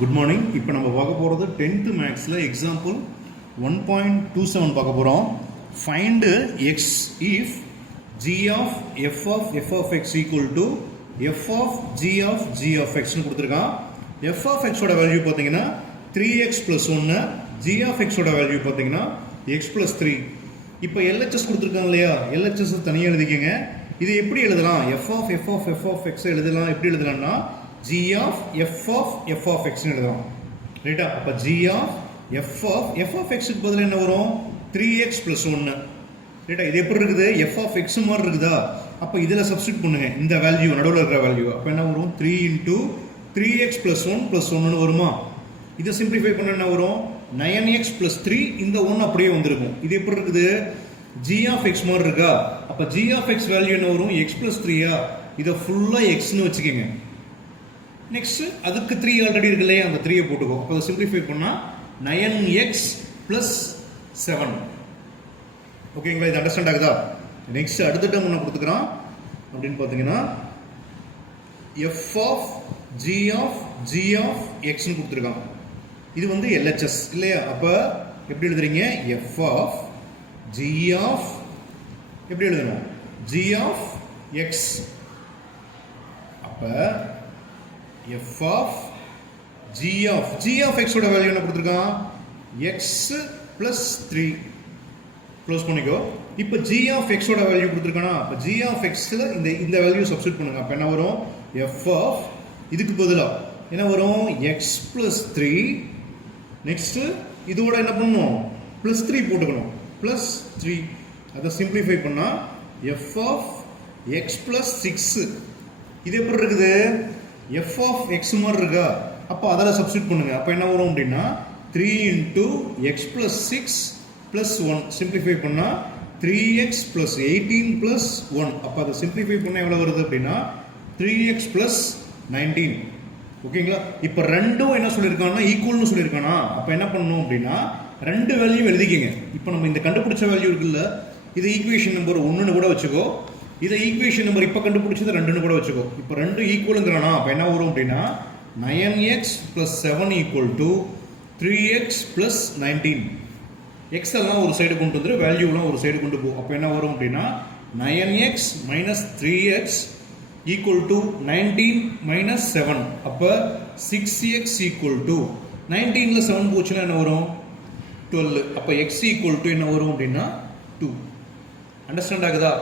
Good morning. இப்போ நம்ம பார்க்க போகிறது 10th மேக்ஸில் எக்ஸாம்பிள் 1.27 பார்க்க போகிறோம். Find x if g of f of x equal to f of g of எக்ஸ்னு கொடுத்துருக்கான். எஃப் ஆஃப் எக்ஸோட வேல்யூ பார்த்தீங்கன்னா 3x + 1, ஜி ஆஃப் எக்ஸோட வேல்யூ பார்த்தீங்கன்னா எக்ஸ் + 3. இப்போ எல்ஹெச்எஸ் கொடுத்துருக்காங்க இல்லையா, எல்ஹெச்எஸ் தனியாக எழுதிக்கங்க. இது எப்படி எழுதலாம்? எஃப் ஆஃப் எக்ஸ் எழுதலாம். எப்படி எழுதலாம்னா g of f of x னு எழுதலாம். ரைட்டா? அப்ப g of f of x க்கு பதிலா என்ன வரும்? 3x + 1. ரைட்டா? இது எப்படி இருக்குது? f of x மாதிரி இருக்குதா? அப்ப இதுல சப்ஸ்டிட்யூட் பண்ணுங்க. இந்த வேல்யூ நடுவுல இருக்கிற வேல்யூ. அப்ப என்ன வரும்? 3 * 3x + 1 + 1 னு வருமா? இதை சிம்பிளிஃபை பண்ணா என்ன வரும்? 9x + 3. இந்த 1 அப்படியே வந்திருக்கும். இது எப்படி இருக்குது? g of x மாதிரி இருக்கா? அப்ப g of x வேல்யூ என்ன வரும்? x + 3 இதை ஃபுல்லா x னு வச்சுக்கோங்க. நெக்ஸ்ட் அதுக்கு 3 ஆல்ரெடி இருக்கு இல்லையா, அந்த 3 போட்டுக்கோ. அப்போ அதை சிம்பிளிஃபை பண்ணா 9x + 7. ஓகேங்களா? இது அண்டர்ஸ்டாண்ட் ஆகுதா? நெக்ஸ்ட் அடுத்த டேர்ம் என்ன கொடுத்துக்கிறான் அப்படின்னு பார்த்தீங்கன்னா f of g of x னு கொடுத்துருக்கான். இது வந்து எல்ஹெச்எஸ் இல்லையா? அப்போ எப்படி எழுதுறீங்க? f of g of எப்படி எழுதணும்? g of x. அப்போ f of g of x ஓட வேல்யூ என்ன கொடுத்திருக்கான்? x + 3. க்ளோஸ் பண்ணிக்கோ. இப்போ g of x ஓட வேல்யூ கொடுத்திருக்கானா? அப்ப g of x ல இந்த வேல்யூ சப்ஸ்டிட்யூட் பண்ணுங்க. அப்ப என்ன வரும்? f of இதுக்கு பதிலா என்ன வரும்? x + 3. நெக்ஸ்ட் இதோட என்ன பண்ணணும்? +3 போட்டுக்கணும். +3. அதை சிம்பிளிஃபை பண்ணா f of x + 6. இது எப்படி இருக்குது? f of x மாதிரி இருக்கா? அப்போ அதில் சப்ஸ்டிட்யூட் பண்ணுங்க. அப்போ என்ன வரும் அப்படின்னா 3 × x + 6 + 1. சிம்பிளிஃபை பண்ணால் 3x + 18 + 1. அப்போ அதை சிம்பிளிஃபை பண்ணால் எவ்வளோ வருது அப்படின்னா 3x + 19. ஓகேங்களா? இப்போ ரெண்டும் என்ன சொல்லியிருக்காங்கன்னா ஈக்குவல்னு சொல்லியிருக்கானா? அப்போ என்ன பண்ணணும் அப்படின்னா ரெண்டு வேல்யூ எழுதிக்கிங்க. இப்போ நம்ம இந்த கண்டுபிடிச்ச வேல்யூ இருக்குல்ல, இது ஈக்குவேஷன் நம்பர் 1ன்னு கூட வச்சுக்கோ. இதை ஈக்குவேஷன் நம்பர் இப்போ கண்டுபிடிச்சது 2ன்னு கூட வச்சுக்கோ. இப்போ 2 ஈக்குவலுங்கிறானா? அப்போ என்ன வரும் அப்படின்னா 9x + 7 = 3x + 19. எக்ஸ் எல்லாம் ஒரு சைடு கொண்டு வந்துரு, வேல்யூலாம் ஒரு சைடு கொண்டு போ. அப்போ என்ன வரும் அப்படின்னா 9x - 3x = 19 - 7. அப்போ 6x = 19ல 7 போச்சுன்னா என்ன வரும்? 12. அப்போ x = என்ன வரும் அப்படின்னா 2. அண்டர்ஸ்டாண்ட் ஆகுதா?